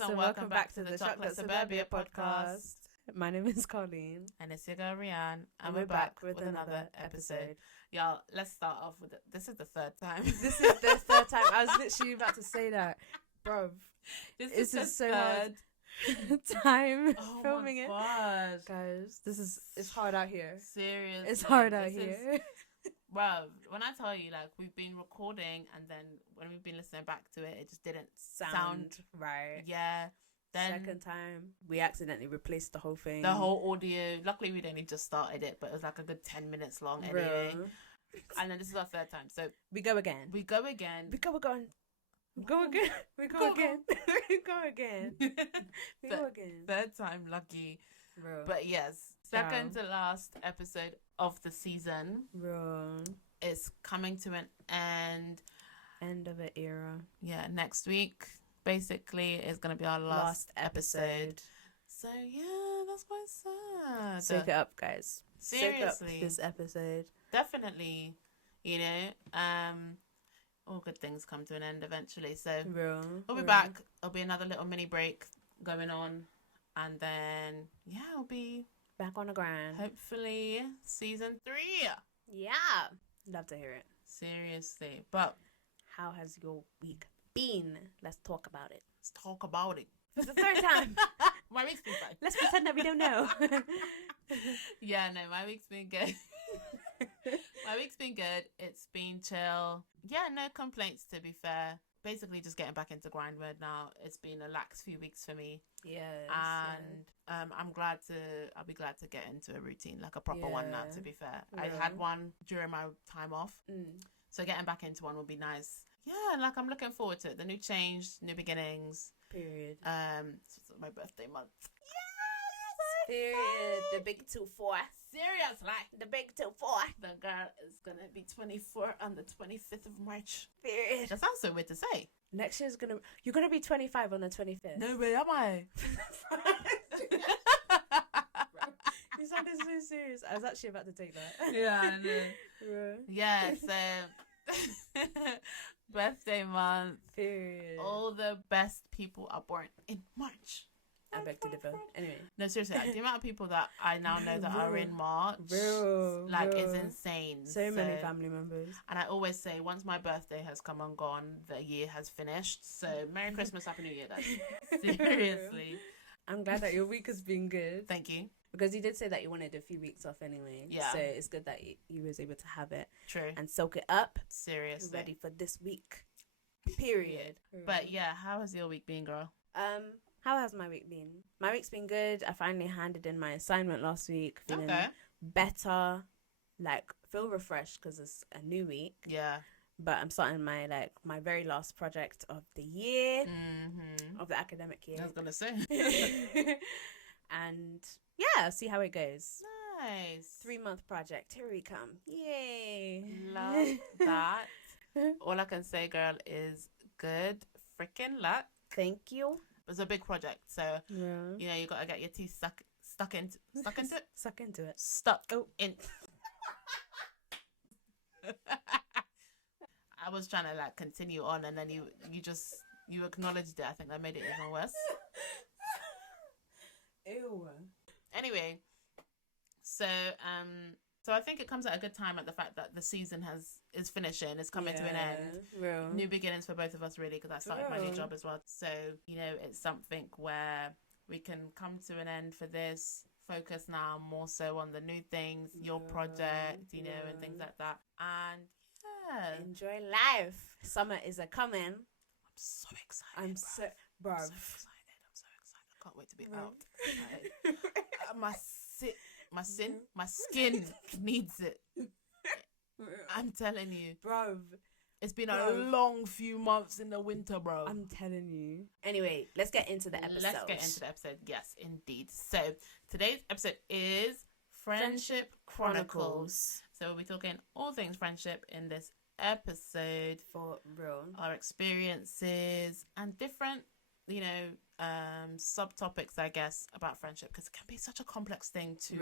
and welcome back to the Chocolate Suburbia podcast. My name is Colleen. And it's your girl Rianne, and we're back with another episode. Y'all, let's start off with it. This is the third time. This is the third time. I was literally about to say that. Bruv, This is so hard. time Oh filming my it. Guys, it's hard out here. Seriously. It's hard out here. Well, when I tell you, like, we've been recording and then when we've been listening back to it, it just didn't sound right. Yeah. Then Second time, we accidentally replaced the whole thing. the whole audio. Luckily, we'd only just started it, but it was like a good 10 minutes long anyway. Bro. And then this is our third time. So We go again. we go again. We go again. We go again. We go again. We go again. We go again. Third time lucky. Bro. But yes, second to last episode of the season Bro. is coming to an end. End of an era. Yeah, next week basically is going to be our last episode. So yeah, that's quite sad. Soak it up, guys. Seriously. Soak up this episode. Definitely, you know, all good things come to an end eventually. So Bro. we'll be back. It'll be another little mini break going on. And then, yeah, it'll be Back on the grind. hopefully season 3. Yeah. Love to hear it. Seriously. But How has your week been? Let's talk about it. let's talk about it. For the third time. My week's been fine. Let's pretend that we don't know. Yeah, no, my week's been good. My week's been good. It's been chill. Yeah, no complaints, to be fair. Basically just getting back into grind mode now. It's been a lax few weeks for me. Yes. And I'll be glad to get into a routine, like a proper one now, Yeah. to be fair. Yeah. I had one during my time off. So getting back into one would be nice. Yeah, like I'm looking forward to it. The new change, new beginnings. Period. It's my birthday month. Period. The big 2-4. Seriously. The big 2-4. The girl is gonna be 24 on the 25th of March. Period. That sounds so weird to say. Next year's you're gonna be 25 on the 25th. No way, am I? You sounded so serious. I was actually about to take that. Yeah, I know. Bro. Yeah, so birthday month. Period. All the best people are born in March. I beg to differ. Anyway. No, seriously, like, the amount of people that I now know that are in March, is insane. So many family members. And I always say, once my birthday has come and gone, the year has finished. So Merry Christmas, Happy New Year, guys. Seriously. I'm glad that your week has been good. Thank you. Because you did say that you wanted a few weeks off anyway. Yeah. So it's good that you was able to have it. True. And soak it up. Seriously. Ready for this week. Period. But yeah, how has your week been, girl? How has my week been? My week's been good. I finally handed in my assignment last week. Feeling better. Like, feel refreshed because it's a new week. Yeah. But I'm starting my very last project of the year. Mm-hmm. Of the academic year. I was going to say. And yeah, see how it goes. Nice. 3-month project. Here we come. Yay. Love that. All I can say, girl, is good freaking luck. Thank you. It's a big project, so Yeah. you know you gotta get your teeth stuck into it. Suck into it. Stuck Oh. in. I was trying to like continue on, and then you acknowledged it. I think that made it even worse. Ew. Anyway, so I think it comes at a good time at the fact that the season is finishing. It's coming to an end. Real. New beginnings for both of us, really, because I started my new Real. job as well. So, you know, it's something where we can come to an end for this, focus now more so on the new things, your project, you know, and things like that. And yeah. Enjoy life. Summer is a coming. I'm so excited. I'm so bruv. I'm so excited. I can't wait to be out. My skin needs it. I'm telling you. Bruv. It's been a long few months in the winter, bro. I'm telling you. Anyway, let's get into the episode. Let's get into the episode. Yes, indeed. So, today's episode is Friendship Chronicles. So, we'll be talking all things friendship in this episode. For real. Our experiences and different, you know, subtopics, I guess, about friendship. Because it can be such a complex thing to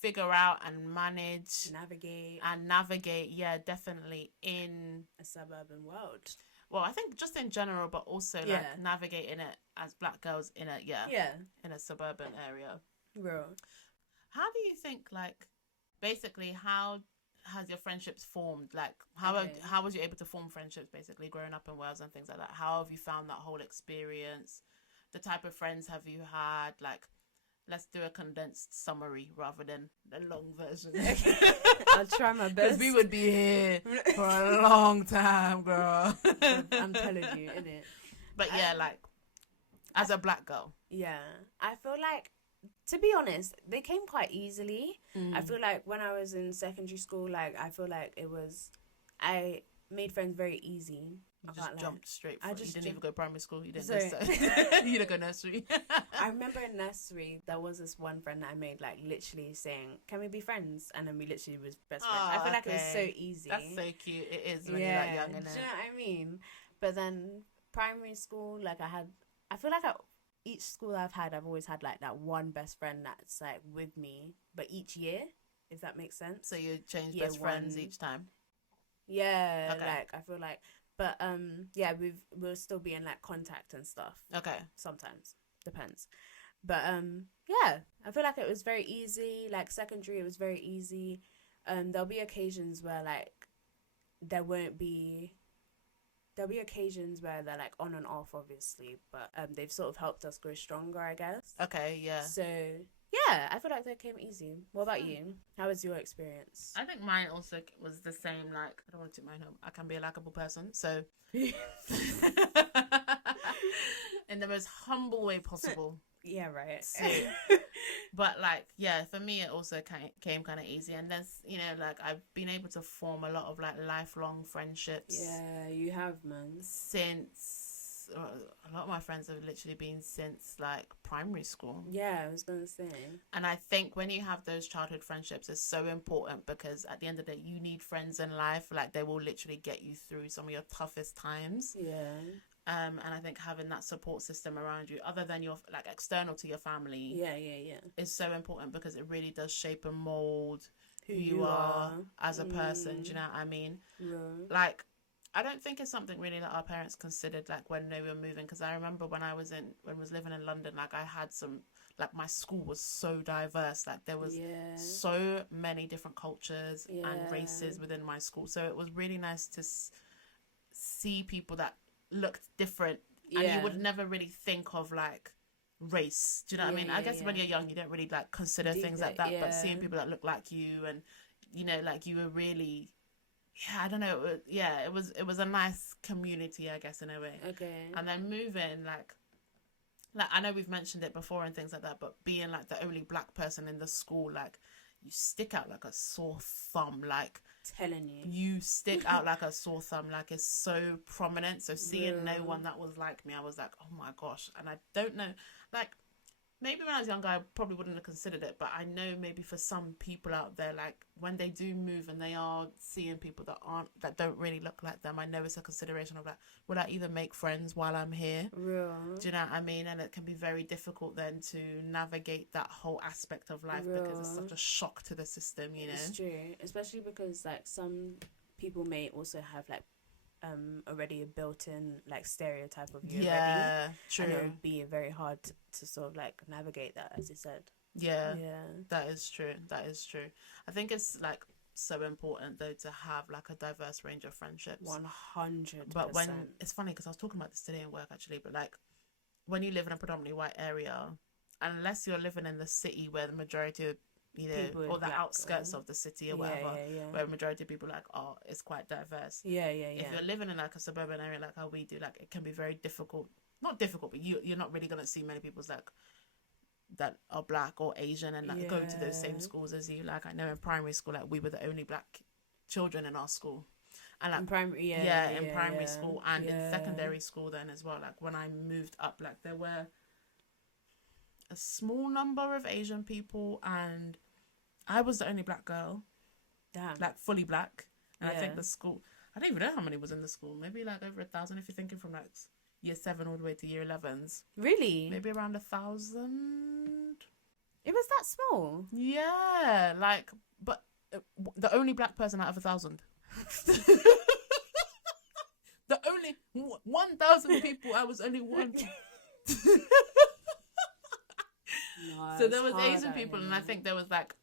figure out and manage, navigate, yeah, definitely in a suburban world. well, I think just in general, but also like navigating it as black girls in a suburban area. Real. How do you think, like, basically, how has your friendships formed? Like, how was you able to form friendships, basically, growing up in Wales and things like that? How have you found that whole experience? The type of friends have you had? Like, let's do a condensed summary rather than the long version. I'll try my best. Because we would be here for a long time, girl. I'm telling you, innit? But yeah, like, as a black girl. Yeah. I feel like, to be honest, they came quite easily. I feel like when I was in secondary school, like, I feel like I made friends very easy. You just jumped straight from it. You didn't even go primary school. You didn't you didn't go nursery. I remember in nursery, there was this one friend that I made, like, literally saying, can we be friends? And then we literally was best friends. I feel like it was so easy. That's so cute. It is when you're like young. Do you know what I mean? But then primary school, like, I feel like each school I've always had, like, that one best friend that's, like, with me. But each year, if that makes sense. So you change best friends each time? Yeah. Okay. Like, I feel like... But, yeah, we'll still be in, like, contact and stuff. Okay. Sometimes. Depends. But, yeah, I feel like it was very easy. Like, secondary, it was very easy. There'll be occasions where, like, there'll be occasions where they're, like, on and off, obviously. But they've sort of helped us grow stronger, I guess. Okay, yeah. So... yeah, I feel like they came easy. What about you? How was your experience? I think mine also was the same. Like, I don't want to toot my home. I can be a likable person, so in the most humble way possible. Yeah, right. So, but like, yeah, for me it also came kind of easy, and there's, you know, like, I've been able to form a lot of, like, lifelong friendships. Yeah, you have, man. Since a lot of my friends have literally been since, like, primary school. Yeah, I was gonna say. And I think when you have those childhood friendships, it's so important, because at the end of the day, you need friends in life. Like, they will literally get you through some of your toughest times. Yeah. And I think having that support system around you, other than your, like, external to your family, is so important, because it really does shape and mold who you are as a person. Do you know what I mean? Yeah. Like, I don't think it's something really that our parents considered, like, when they were moving, because I remember when I was living in London, like, I had some, like, my school was so diverse, like, there was so many different cultures and races within my school, so it was really nice to see people that looked different, and you would never really think of, like, race. Do you know what I mean? I guess when you're young, you don't really, like, consider things like that, but seeing people that look like you, and, you know, like, you were really... yeah, I don't know. It was a nice community, I guess, in a way. Okay. And then moving, like I know we've mentioned it before and things like that, but being, like, the only black person in the school, like, you stick out like a sore thumb. Like, telling you stick out like a sore thumb. Like, it's so prominent. So seeing no one that was like me, I was like, oh my gosh. And I don't know, like, maybe when I was younger, I probably wouldn't have considered it, but I know maybe for some people out there, like, when they do move and they are seeing people that don't really look like them, I know it's a consideration of, like, will I even make friends while I'm here? Real. Do you know what I mean? And it can be very difficult then to navigate that whole aspect of life because it's such a shock to the system, you know? It's true, especially because, like, some people may also have, like, already a built-in, like, stereotype of you already. True. And it would be very hard to sort of, like, navigate that, as you said. Yeah, that is true. I think it's, like, so important though to have, like, a diverse range of friendships. 100%. But when it's funny because I was talking about this today in work actually, but, like, when you live in a predominantly white area, unless you're living in the city where the majority of, you know, people or the outskirts of the city or whatever, where the majority of people, like, it's quite diverse. If you're living in, like, a suburban area like how we do, like, it can be very difficult. Not difficult, but you're not really gonna see many people's, like, that are black or Asian and, like, go to those same schools as you. Like, I know in primary school, like, we were the only black children in our school, and, like, in primary, in primary school and in secondary school then as well. Like, when I moved up, like, there were a small number of Asian people and I was the only black girl. Damn. Like, fully black. And I think the school, I don't even know how many was in the school. Maybe, like, over 1,000 if you're thinking from, like, year 7 all the way to year 11s. Really? Maybe around 1,000. It was that small? Yeah, like, but the only black person out of 1,000. The only 1,000 people, I was only one. No, So it's there was hard Asian out people, here, and I man. think there was like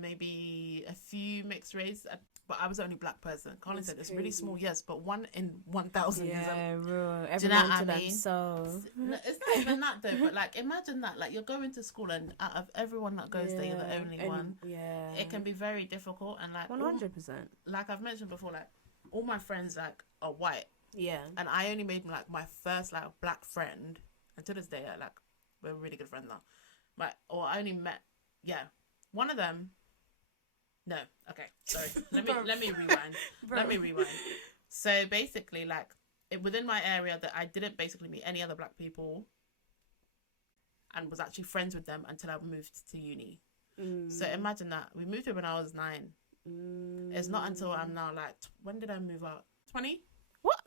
maybe a few mixed race, but I was the only black person. Colin That's said it's really small, crazy. yes, but 1 in 1,000 is Yeah, bro. do you know Everyone what I to mean? themselves. No, it's not even that though, but like imagine that, like you're going to school and out of everyone that goes there, you're the only one. Yeah. It can be very difficult, and like 100%. like I've mentioned before, like all my friends like are white, Yeah. and I only made like my first like black friend, and to this day, like we're really good friends now. Or I only met, one of them. No, okay, sorry. Let me rewind. Let me rewind. So basically, like within my area, that I didn't basically meet any other black people, and was actually friends with them until I moved to uni. So imagine that we moved here when I was 9. It's not until I'm now like, when did I move out? 20? What?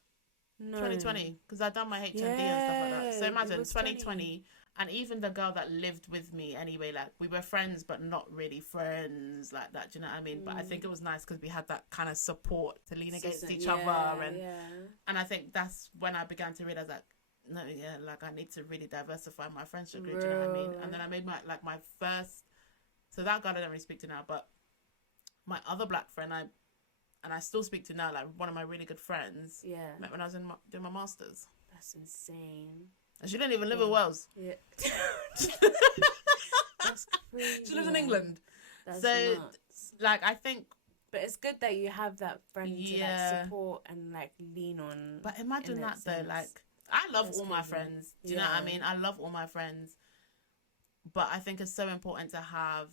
No. 2020, because I done my HMD and stuff like that. So imagine 2020, and even the girl that lived with me anyway, like we were friends but not really friends like that. Do you know what I mean? But I think it was nice because we had that kind of support to lean against each other, and I think that's when I began to realize that no, like I need to really diversify my friendship group. Do you know what I mean? And then I made my first. So that girl I don't really speak to now, but my other black friend I still speak to now, like one of my really good friends. Yeah. Met when I was doing my masters. That's insane. And she didn't even live in Wales. Yeah. That's crazy. She lives in England. That's so nuts. like I think. But it's good that you have that friend to like support and like lean on. But imagine that though, like I love all my friends. Do you know what I mean? I love all my friends. But I think it's so important to have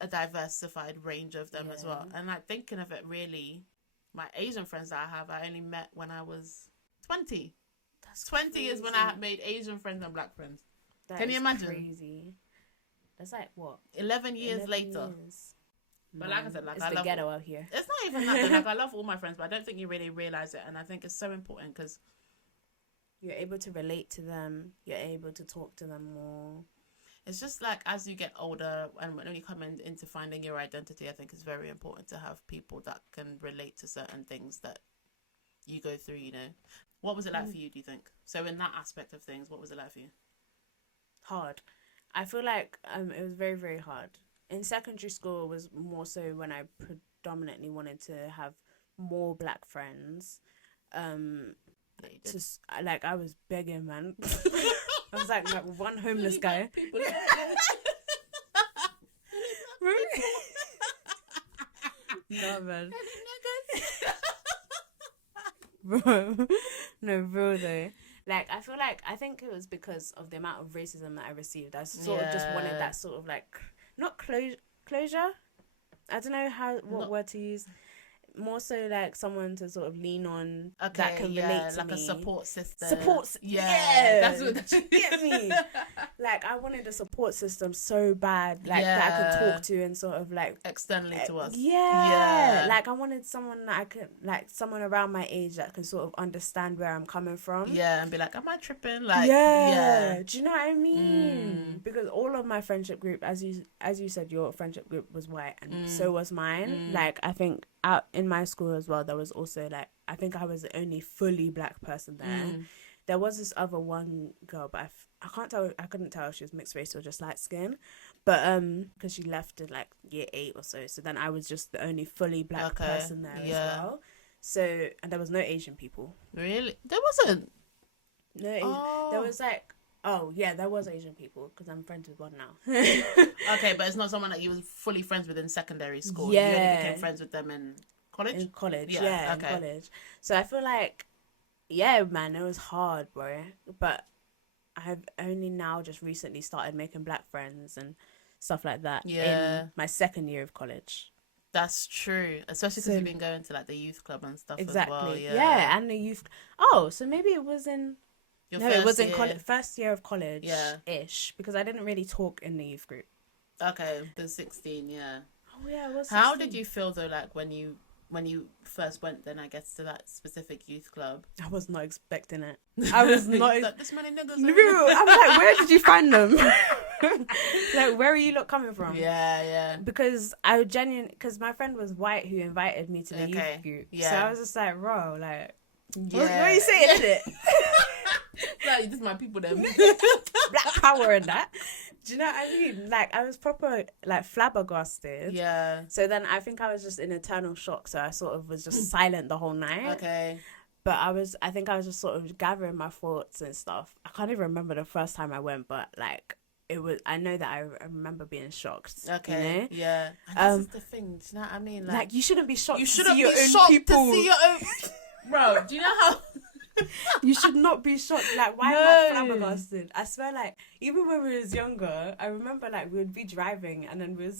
a diversified range of them as well. And like thinking of it really, my Asian friends that I have, I only met when I was 20. That's 20 crazy. Is when I made Asian friends and black friends. Can you imagine? Crazy. That's like what? 11 years later. But like I said, like it's I the love ghetto out here. It's not even that. Like I love all my friends, but I don't think you really realize it. And I think it's so important because you're able to relate to them. You're able to talk to them more. It's just like as you get older and when you come into finding your identity, I think it's very important to have people that can relate to certain things that you go through, you know. What was it like for you, do you think? So in that aspect of things, what was it like for you? Hard. I feel like it was very, very hard. In secondary school, it was more so when I predominantly wanted to have more black friends. Like I was begging, man. I was like one homeless guy. No, man. Bro. No, bro, though. Like, I think it was because of the amount of racism that I received. I sort of just wanted that sort of, like, not closure. I don't know what word to use. More so like someone to sort of lean on that can relate to like me. A support system. That's what you get me. Like I wanted a support system so bad, like that I could talk to and sort of like externally to us. Like I wanted someone that I could, like someone around my age that can sort of understand where I'm coming from. Yeah, and be like, am I tripping? Like, do you know what I mean? Because all of my friendship group, as you said, your friendship group was white, and so was mine. Like I think out in my school as well, there was also like I think I was the only fully black person there. There was this other one girl, but I couldn't tell if she was mixed race or just light skin, but because she left in like year 8 or so. So then I was just the only fully black person there as well. So and there was no Asian people. Really, there wasn't. No, there was like. Oh, yeah, there was Asian people, because I'm friends with one now. Okay, but it's not someone that you were fully friends with in secondary school. Yeah. You only became friends with them in college? In college, in college. So I feel like, yeah, man, it was hard, bro. But I've only now just recently started making black friends and stuff like that in my second year of college. That's true, especially because you've been going to like the youth club and stuff as well. Yeah, and the youth... Oh, so maybe it was in... it was in first year of college, ish, because I didn't really talk in the youth group. Okay, the 16, yeah. Oh yeah, it was 16. How did you feel though, like when you first went then, I guess, to that specific youth club? I was not expecting it. I was not like, this many niggas. No, I'm like, where did you find them? Like, where are you lot coming from? Yeah. Because because my friend was white who invited me to the youth group. Yeah. So I was just like, bro, like. What are you saying, isn't it? Like, this is my people, them. Black power and that. Do you know what I mean? Like, I was proper, like, flabbergasted. Yeah. So then I think I was just in eternal shock. So I sort of was just silent the whole night. Okay. But I think I was just sort of gathering my thoughts and stuff. I can't even remember the first time I went, but like I know that I remember being shocked. Okay. You know? Yeah. And this is the thing. Do you know what I mean? Like you shouldn't be shocked. You to shouldn't see be your own shocked people. to see your own. Bro, do you know how? You should not be shocked. Like, why am I flabbergasted? I swear, like, even when we was younger, I remember, like, we would be driving and then we'd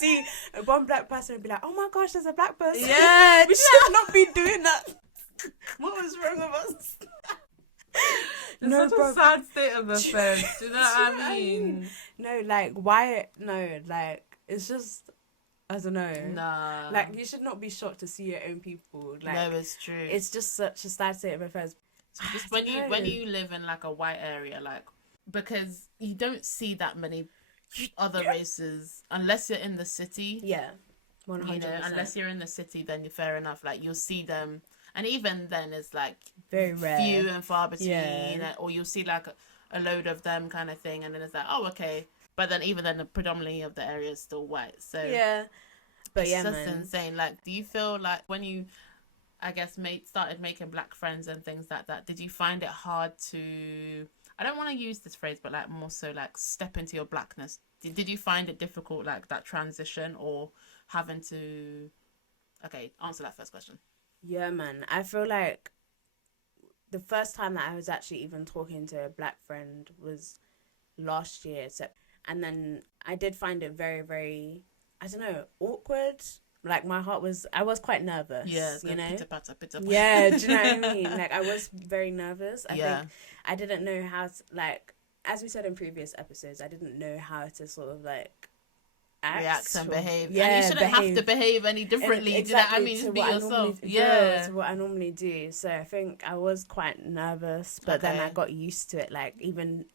see one black person and be like, oh my gosh, there's a black person. Yeah. We should not be doing that. What was wrong with us? It's such a sad state of affairs. Do you know what I mean? No, like, why? No, like, it's just, I don't know. Nah. Like, you should not be shocked to see your own people. Like, no, it's true. It's just such a sad state of affairs. Just when you live in like a white area, like, because you don't see that many other races unless you're in the city. Yeah, 100%. You know, unless you're in the city, then you're fair enough. Like, you'll see them, and even then, it's like very rare, few and far between. Yeah. You know, or you'll see like a load of them kind of thing, and then it's like, oh, okay. But then even then, the predominantly of the area is still white. So yeah, but it's yeah, just man. insane. Like, do you feel like when you, I guess, started making black friends and things like that, did you find it hard to, I don't want to use this phrase, but like more so like step into your blackness? Did you find it difficult, like that transition, or having to, okay, answer that first question. Yeah, man. I feel like the first time that I was actually even talking to a black friend was last year. So, and then I did find it very, very, I don't know, awkward. Like, I was quite nervous. Yeah, you know? Pitter-patter. Yeah, do you know what I mean? Like, I was very nervous. I yeah. think I didn't know how to, like, as we said in previous episodes, I didn't know how to sort of, like, react and behave. Yeah, and you shouldn't have to behave any differently. Exactly, do you know what I mean? Just be yourself. Yeah. To what I normally do. So I think I was quite nervous, but then I got used to it. Like, even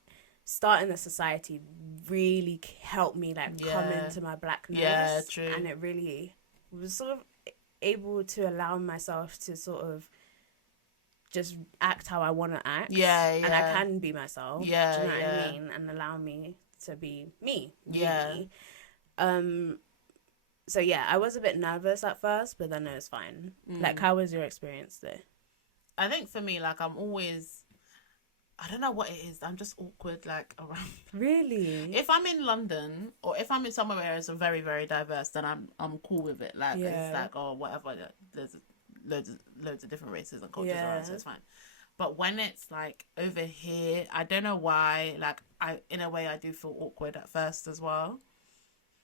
starting the society really helped me, like, come into my blackness. Yeah, true. And it really was sort of able to allow myself to sort of just act how I want to act. Yeah, yeah. And I can be myself. Yeah, do you know what I mean? And allow me to be me. Yeah. Really. So yeah, I was a bit nervous at first, but then it was fine. Like, how was your experience there? I think for me, like, I'm always, I don't know what it is. I'm just awkward, like, around. Really? If I'm in London or if I'm in somewhere where it's very, very diverse, then I'm cool with it. Like, it's like, oh, whatever. There's loads of different races and cultures around, so it's fine. But when it's like over here, I don't know why. Like, in a way, I do feel awkward at first as well.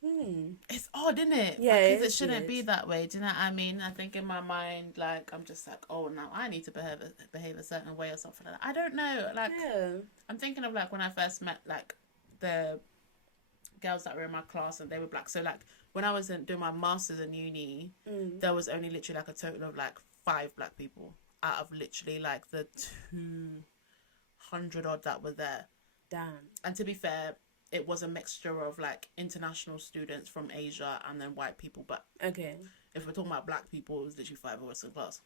It's odd, isn't it? Yeah, because it shouldn't be that way. Do you know what I mean? I think in my mind, like, I'm just like, oh, now I need to behave a certain way or something like that. I don't know. Like, I'm thinking of like when I first met like the girls that were in my class and they were black. So like when I was doing my masters in uni, there was only literally like a total of like 5 black people out of literally like the 200 odd that were there. Damn. And to be fair, it was a mixture of like international students from Asia and then white people. But okay, if we're talking about black people, it was literally 5 of us in class.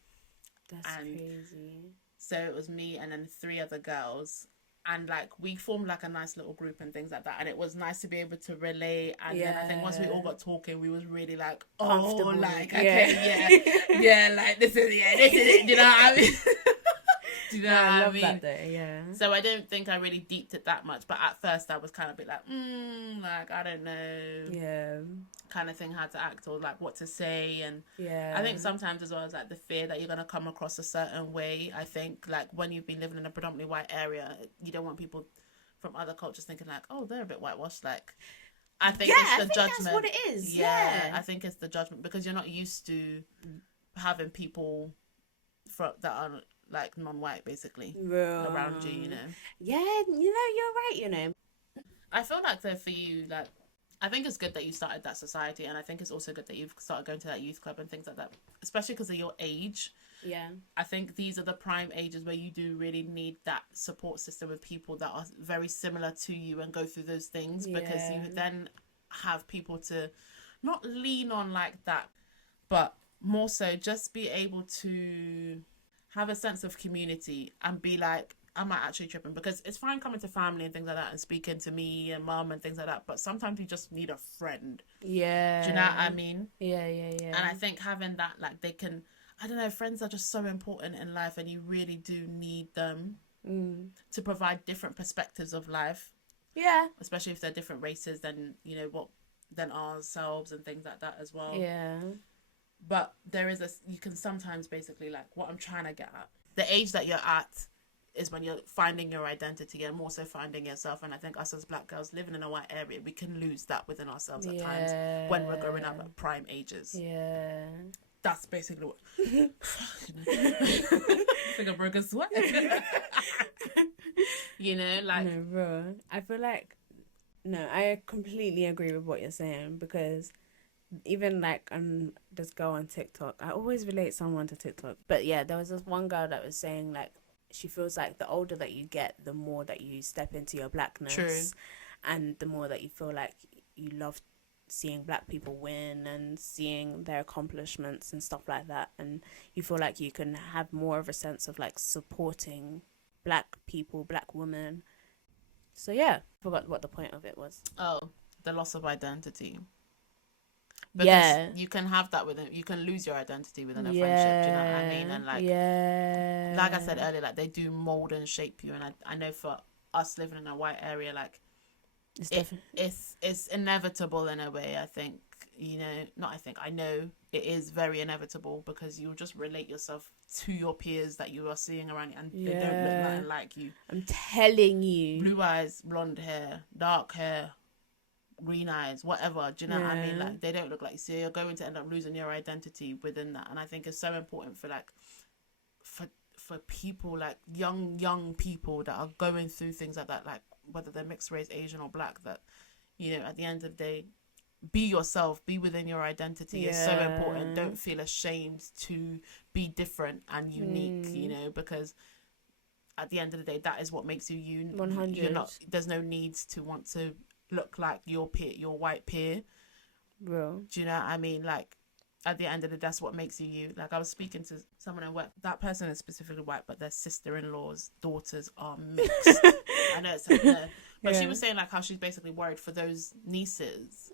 That's crazy. So it was me and then 3 other girls. And like we formed like a nice little group and things like that. And it was nice to be able to relate. And then I think once we all got talking, we was really like, oh, like, okay, yeah, like this is it. Do you know what I mean? Do you know what I mean? That though, yeah. So I don't think I really deeped it that much, but at first I was kind of a bit like, like, I don't know, kind of thing, how to act or like what to say, and I think sometimes as well as like the fear that you're gonna come across a certain way. I think like when you've been living in a predominantly white area, you don't want people from other cultures thinking like, oh, they're a bit whitewashed. Like, I think it's the judgment. That's what it is. I think it's the judgment because you're not used to having people that are like non-white basically around you, you know. Yeah, you know, you're right, you know. I feel like though for you, like, I think it's good that you started that society, and I think it's also good that you've started going to that youth club and things like that, especially because of your age. Yeah. I think these are the prime ages where you do really need that support system with people that are very similar to you and go through those things, because you then have people to not lean on like that, but more so just be able to have a sense of community and be like, am I actually tripping? Because it's fine coming to family and things like that and speaking to me and mum and things like that, but sometimes you just need a friend. Yeah. Do you know what I mean? Yeah. And I think having that, like, they can, I don't know, friends are just so important in life, and you really do need them to provide different perspectives of life. Yeah. Especially if they're different races than, you know, than ourselves and things like that as well. Yeah. But you can sometimes basically, like, what I'm trying to get at, the age that you're at is when you're finding your identity and also finding yourself. And I think us as Black girls living in a white area, we can lose that within ourselves at times when we're growing up at prime ages. Yeah. That's basically what. I think I broke a sweat. You know, like. No, bro. I feel like, no, I completely agree with what you're saying, because even like this girl on TikTok, I always relate someone to TikTok. But yeah, there was this one girl that was saying like, she feels like the older that you get, the more that you step into your blackness. True. And the more that you feel like you love seeing Black people win and seeing their accomplishments and stuff like that, and you feel like you can have more of a sense of like supporting Black people, Black women. So yeah, forgot what the point of it was. Oh, the loss of identity. Because yeah, you can have that within, you can lose your identity within a friendship. Do you know what I mean? And like I said earlier, like, they do mold and shape you. And I know for us living in a white area, like, it's inevitable in a way. I think, you know, I know it is very inevitable, because you'll just relate yourself to your peers that you are seeing around you, and they don't look nothing like you. I'm telling you. Blue eyes, blonde hair, dark hair, green eyes, whatever. Do you know what I mean? Like, they don't look like you. So you're going to end up losing your identity within that. And I think it's so important for like for people, like young people that are going through things like that, like whether they're mixed race, Asian or Black, that, you know, at the end of the day, be yourself, be within your identity is so important. Don't feel ashamed to be different and unique, you know, because at the end of the day, that is what makes you 100. You're not, there's no need to want to look like your peer, your white peer. Bro. Do you know what I mean? Like, at the end of the day, that's what makes you you. Like, I was speaking to someone in work. That person is specifically white, but their sister-in-law's daughters are mixed. I know it's like, no. But she was saying like how she's basically worried for those nieces,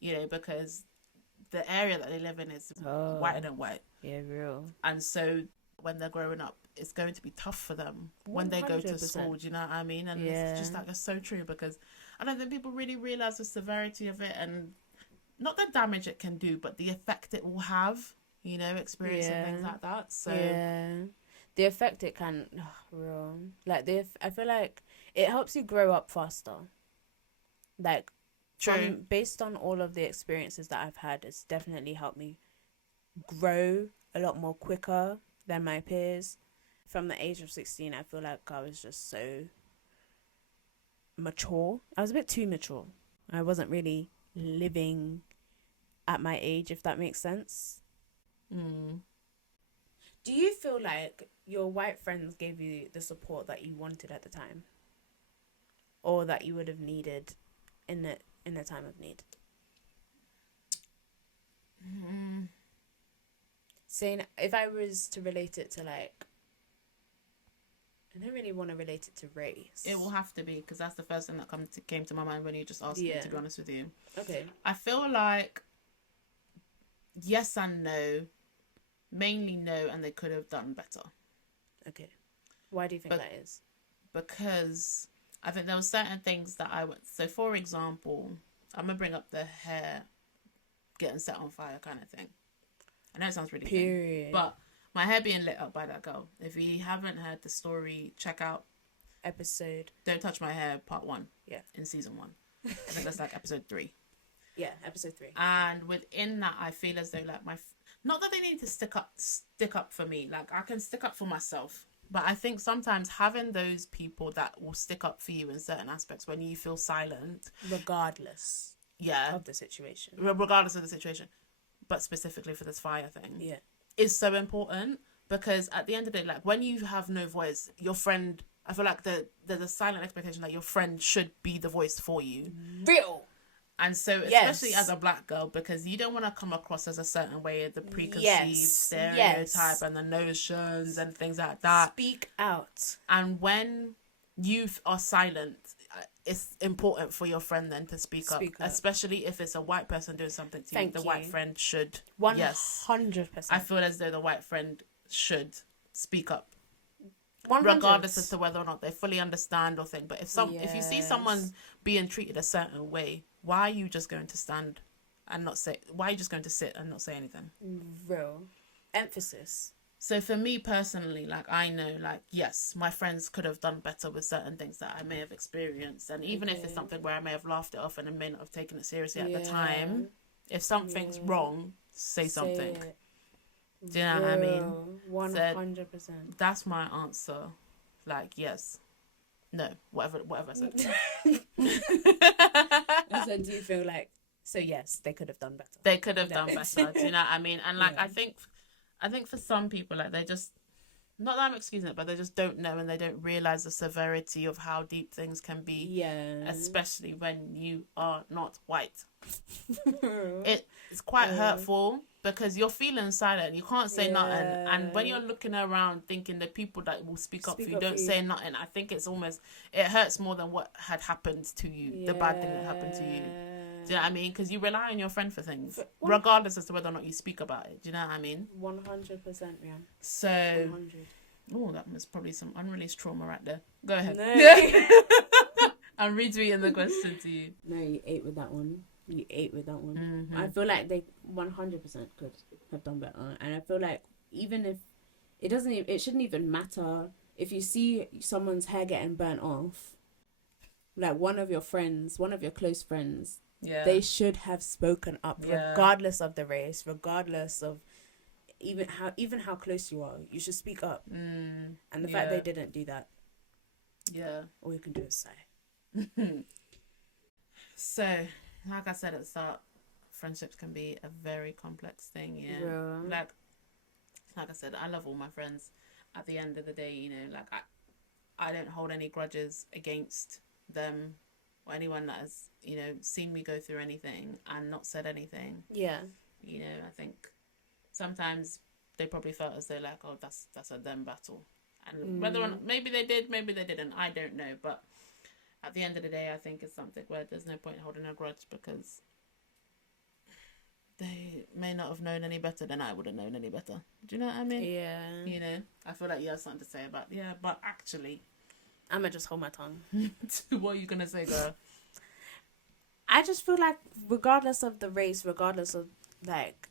you know, because the area that they live in is whiter than white. Yeah, real. And so when they're growing up, it's going to be tough for them when they go to school. Do you know what I mean? And it's just like, it's so true, because I don't think people really realize the severity of it, and not the damage it can do, but the effect it will have, you know, experiencing things like that. So the effect it can, real. Like, I feel like it helps you grow up faster. Like, based on all of the experiences that I've had, it's definitely helped me grow a lot more quicker than my peers. From the age of 16, I feel like I was just so mature. I was a bit too mature. I wasn't really living at my age, if that makes sense. Do you feel like your white friends gave you the support that you wanted at the time, or that you would have needed in a time of need? Saying, if I was to relate it to, like, I don't really want to relate it to race. It will have to be, because that's the first thing that came to my mind when you just asked me, to be honest with you. Okay. I feel like yes and no. Mainly no, and they could have done better. Okay. Why do you think that is? Because I think there were certain things that I went... So, for example, I'm going to bring up the hair getting set on fire kind of thing. I know it sounds really Period. Thin, but my hair being lit up by that girl. If you haven't heard the story, check out episode Don't Touch My Hair Part 1. Yeah. In season 1. I think that's like episode 3. Yeah, episode 3. And within that, I feel as though like not that they need to stick up for me. Like, I can stick up for myself. But I think sometimes having those people that will stick up for you in certain aspects when you feel silent. Regardless. Yeah. Of the situation. Regardless of the situation. But specifically for this fire thing. Yeah. Is so important, because at the end of the day, like, when you have no voice, your friend, I feel like there's a silent expectation that your friend should be the voice for you. Real. And so, especially as a black girl, because you don't want to come across as a certain way, the preconceived stereotype and the notions and things like that. Speak out. And when you are silent, it's important for your friend then to speak up, especially if it's a white person doing something to you. The white friend should. 100%. I feel as though the white friend should speak up. 100. Regardless as to whether or not they fully understand or think. But if you see someone being treated a certain way, why are you just going to stand and not say? Why are you just going to sit and not say anything? Real emphasis. So for me personally, like, I know, like, yes, my friends could have done better with certain things that I may have experienced, and even if it's something where I may have laughed it off and I may not have taken it seriously at the time, if something's wrong, say something. Do you know what I mean? 100%. That's my answer. Like, yes, no, whatever I said. So do you feel like, so yes, they could have done better? They could have done better. Do you know what I mean? And like, I think for some people, like, they just, not that I'm excusing it, but they just don't know and they don't realize the severity of how deep things can be. Yeah. Especially when you are not white. It's quite hurtful because you're feeling silent. You can't say nothing. And when you're looking around thinking the people that will speak up for you don't say nothing, I think it's almost, it hurts more than what had happened to you, the bad thing that happened to you. Do you know what I mean? Because you rely on your friend for things, regardless as to whether or not you speak about it. Do you know what I mean? 100%, yeah. So, oh, that was probably some unreleased trauma right there. Go ahead. No. I'm retweeting the question to you. No, you ate with that one. Mm-hmm. I feel like they 100% could have done better. And I feel like even if it shouldn't even matter if you see someone's hair getting burnt off, like one of your close friends, they should have spoken up, regardless of the race, regardless of even how close you are. You should speak up. And the fact they didn't do that, all you can do is sigh. So, like I said at the start, friendships can be a very complex thing. Like I said, I love all my friends. At the end of the day, you know, like, I don't hold any grudges against them or anyone that has, you know, seen me go through anything and not said anything. You know, I think sometimes they probably felt as though, like, oh, that's a them battle, and whether or not, maybe they did, maybe they didn't, I don't know. But at the end of the day, I think it's something where there's no point in holding a grudge, because they may not have known any better than I would have known any better. Do you know what I mean? You know, I feel like you have something to say about, but actually, I'm gonna just hold my tongue. What are you gonna say, girl? I just feel like regardless of the race, regardless of, like,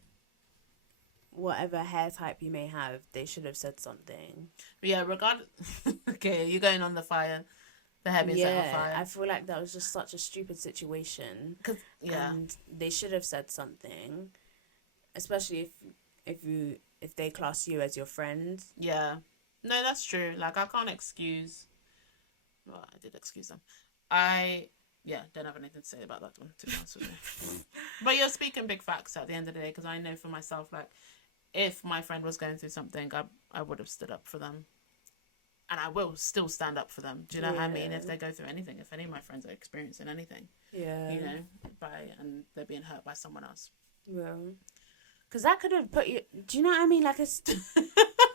whatever hair type you may have, they should have said something. Yeah, regardless. Okay, you're going on the fire. The hair being set on fire. I feel like that was just such a stupid situation. And they should have said something, especially if they class you as your friend. Yeah. No, that's true. Like, I can't excuse. Well, I did excuse them. Don't have anything to say about that one, to be honest with you. But you're speaking big facts at the end of the day, because I know for myself, like, if my friend was going through something, I would have stood up for them. And I will still stand up for them. Do you know what I mean? If they go through anything, if any of my friends are experiencing anything, you know, and they're being hurt by someone else. Yeah. Because that could have put you, do you know what I mean? Like, it's,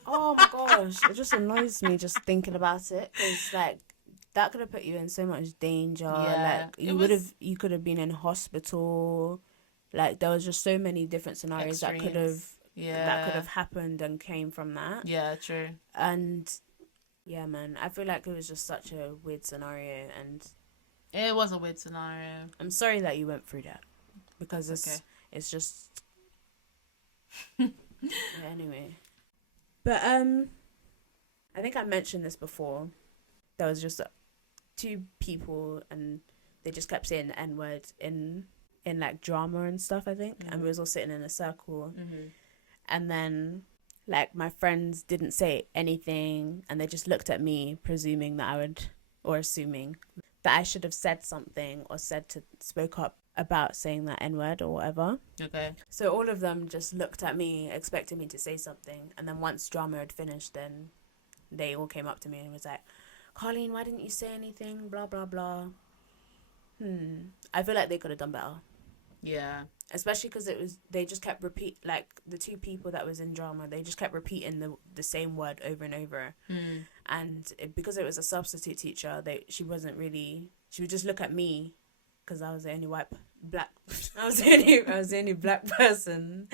oh my gosh, it just annoys me just thinking about it. Because, like, that could have put you in so much danger. Like, you could have been in hospital. Like, there was just so many different scenarios that could have happened and came from that. Yeah, true. And yeah, man, I feel like it was just such a weird scenario, and it was a weird scenario. I'm sorry that you went through that, because it's just anyway. But I think I mentioned this before. There was just two people, and they just kept saying the N-word in like drama and stuff, I think. And we was all sitting in a circle, and then, like, my friends didn't say anything, and they just looked at me, presuming that assuming that I should have said something or spoke up about saying that N-word or whatever. Okay. So all of them just looked at me, expecting me to say something, and then once drama had finished, then they all came up to me and was like, Colleen, why didn't you say anything? Blah, blah, blah. I feel like they could have done better. Yeah. Especially because they just kept like the two people that was in drama, they just kept repeating the same word over and over. And because it was a substitute teacher, she would just look at me because I was the only black I was the only black person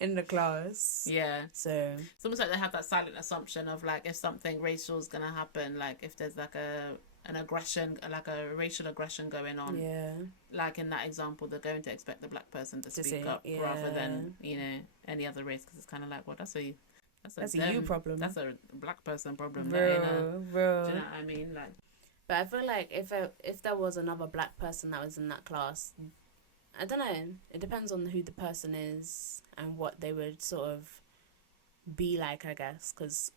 in the class. Yeah. So it's almost like they have that silent assumption of like if something racial is gonna happen, like if there's like an aggression, like a racial aggression going on. Yeah. Like in that example, they're going to expect the black person to speak up rather than, you know, any other race, because it's kind of like, well, that's a you problem. That's a black person problem. Bro. Do you know what I mean? Like, but I feel like if there was another black person that was in that class, I don't know. It depends on who the person is and what they would sort of be like, I guess, because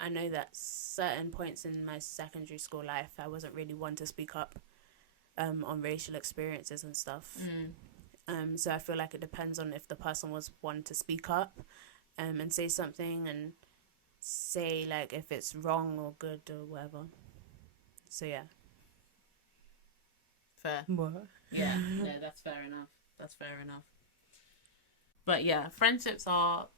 I know that certain points in my secondary school life, I wasn't really one to speak up on racial experiences and stuff. So I feel like it depends on if the person was one to speak up and say something and say like if it's wrong or good or whatever. So yeah. Fair. What? Yeah, no, that's fair enough. But yeah, friendships are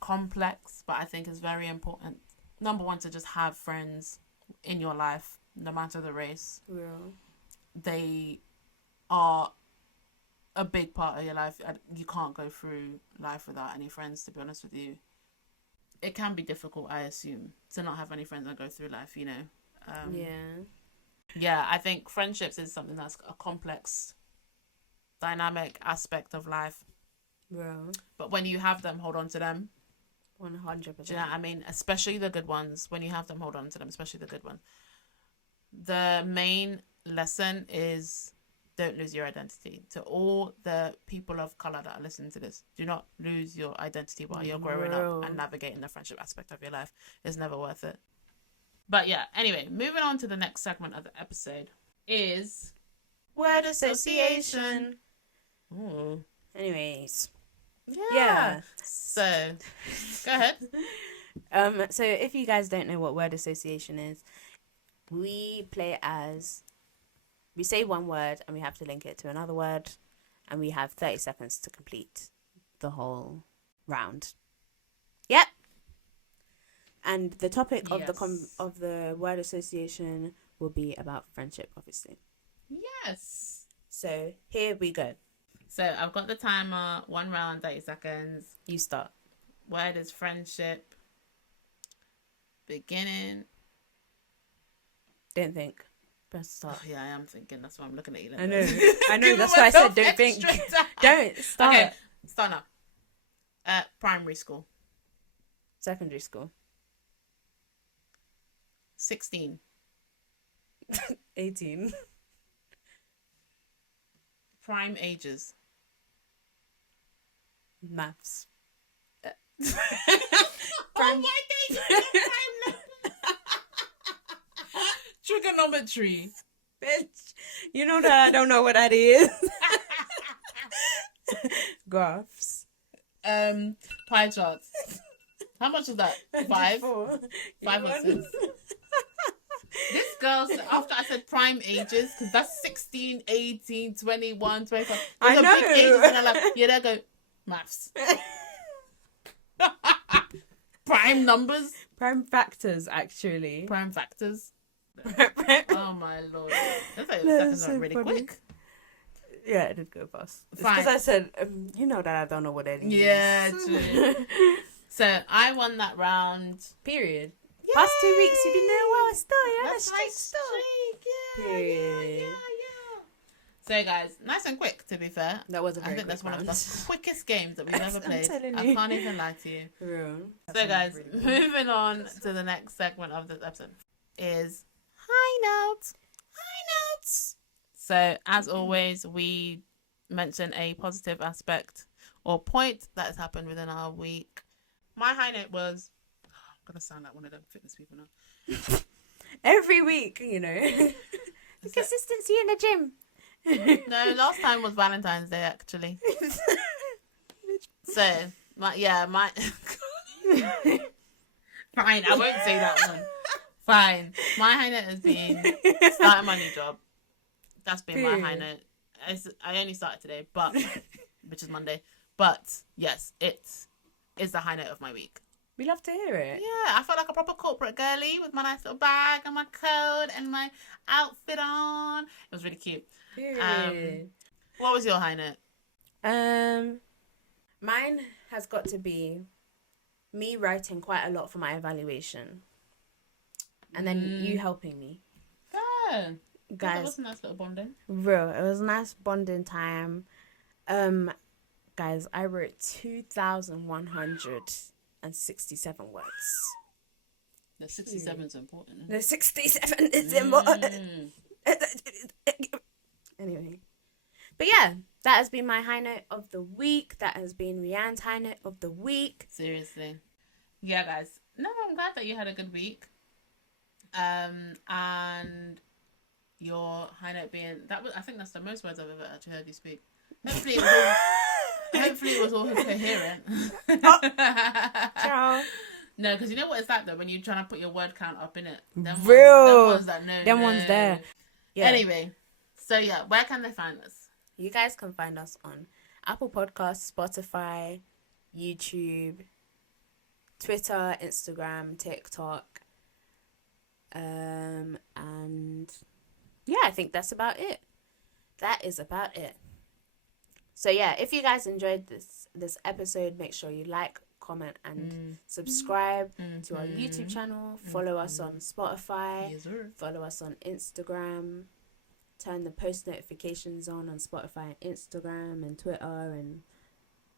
complex, but I think it's very important, number one, to just have friends in your life, no matter the race. Yeah. They are a big part of your life. You can't go through life without any friends, to be honest with you. It can be difficult, I assume, to not have any friends and go through life, you know. Yeah, I think friendships is something that's a complex, dynamic aspect of life. Yeah. But when you have them, hold on to them. 100%. Do you know what I mean? Especially the good ones. When you have them, hold on to them, especially the good ones. The main lesson is don't lose your identity. To all the people of colour that are listening to this, do not lose your identity while you're growing up and navigating the friendship aspect of your life. It's never worth it. But yeah, anyway, moving on to the next segment of the episode is word association. Ooh. Anyways. Yeah. So, go ahead. So if you guys don't know what word association is, we play as we say one word and we have to link it to another word, and we have 30 seconds to complete the whole round. Yep. And the topic of the word association will be about friendship, obviously. Yes. So here we go. So I've got the timer, 1 round, 30 seconds. You start. Word is friendship. Beginning. Don't think. Press start. Oh, yeah, I am thinking. That's why I'm looking at you. I know. That's why I said don't think. Don't start. Okay, start now. Primary school. Secondary school. 16. 18. Prime ages. Maths. Oh my God! Trigonometry. Bitch, you know that I don't know what that is. Graphs. Pie charts. How much is that? 5? 5 or 6? This girl said, after I said prime ages, because that's 16, 18, 21, 25. I know. Big ages, and I'm like, yeah, there go. Maths. Prime numbers. Prime factors, actually. Prime factors. Oh my lord. That's like the seconds went really quick. Yeah, it did go fast. Fine. Because I said, you know that I don't know what that is. Yeah, true. So I won that round. Period. Yay! Past 2 weeks, you've been doing well. That's my streak. Yeah. So guys, nice and quick, to be fair. That was a very I think that's quick one round. of the quickest games that we've ever played. telling I you. can't even lie to you. Real. So guys, moving on to the next segment of this episode is high notes. High notes. So as always, we mention a positive aspect or point that has happened within our week. My high note was, I'm gonna sound like one of them fitness people now. Every week, you know. The consistency in the gym. No, last time was Valentine's Day actually. So my fine, I won't say that one. Fine. My high note has been starting my new job. That's been my high note. I only started today, but which is Monday. But yes, it is the high note of my week. We love to hear it. Yeah, I felt like a proper corporate girly with my nice little bag and my coat and my outfit on. It was really cute. Period. What was your high note? Mine has got to be me writing quite a lot for my evaluation, and then you helping me. Oh, guys, that was a nice little bonding. Real, it was a nice bonding time. Guys, I wrote 2,167 words. The 67 is important. The 67 is important. Anyway. But yeah, that has been my high note of the week. That has been Rianne's high note of the week. Seriously. Yeah, guys. No, I'm glad that you had a good week. And your high note being I think that's the most words I've ever actually heard you speak. Hopefully it was all coherent. Ciao. No, because you know what it's like though when you're trying to put your word count up in it. Them ones that know. Them ones there. Yeah. Anyway, so yeah, where can they find us? You guys can find us on Apple Podcasts, Spotify, YouTube, Twitter, Instagram, TikTok, and yeah, I think that's about it. That is about it. So yeah, if you guys enjoyed this episode, make sure you like, comment, and subscribe to our YouTube channel. Follow us on Spotify. Yes, sir. Follow us on Instagram. Turn the post notifications on Spotify and Instagram and Twitter and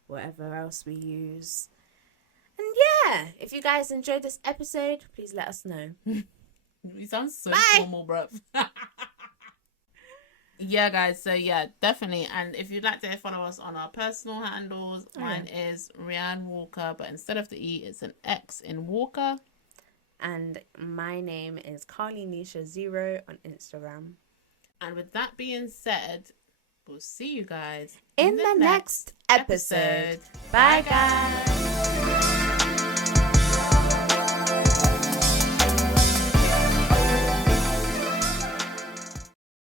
whatever else we use. And yeah, if you guys enjoyed this episode, please let us know. You sound so Bye. formal, bruv. Yeah, guys. So yeah, definitely. And if you'd like to follow us on our personal handles, mine is Rianne Walker, but instead of the E, it's an X in Walker. And my name is CarlyNisha0 on Instagram. And with that being said, we'll see you guys in the next episode. Bye, guys.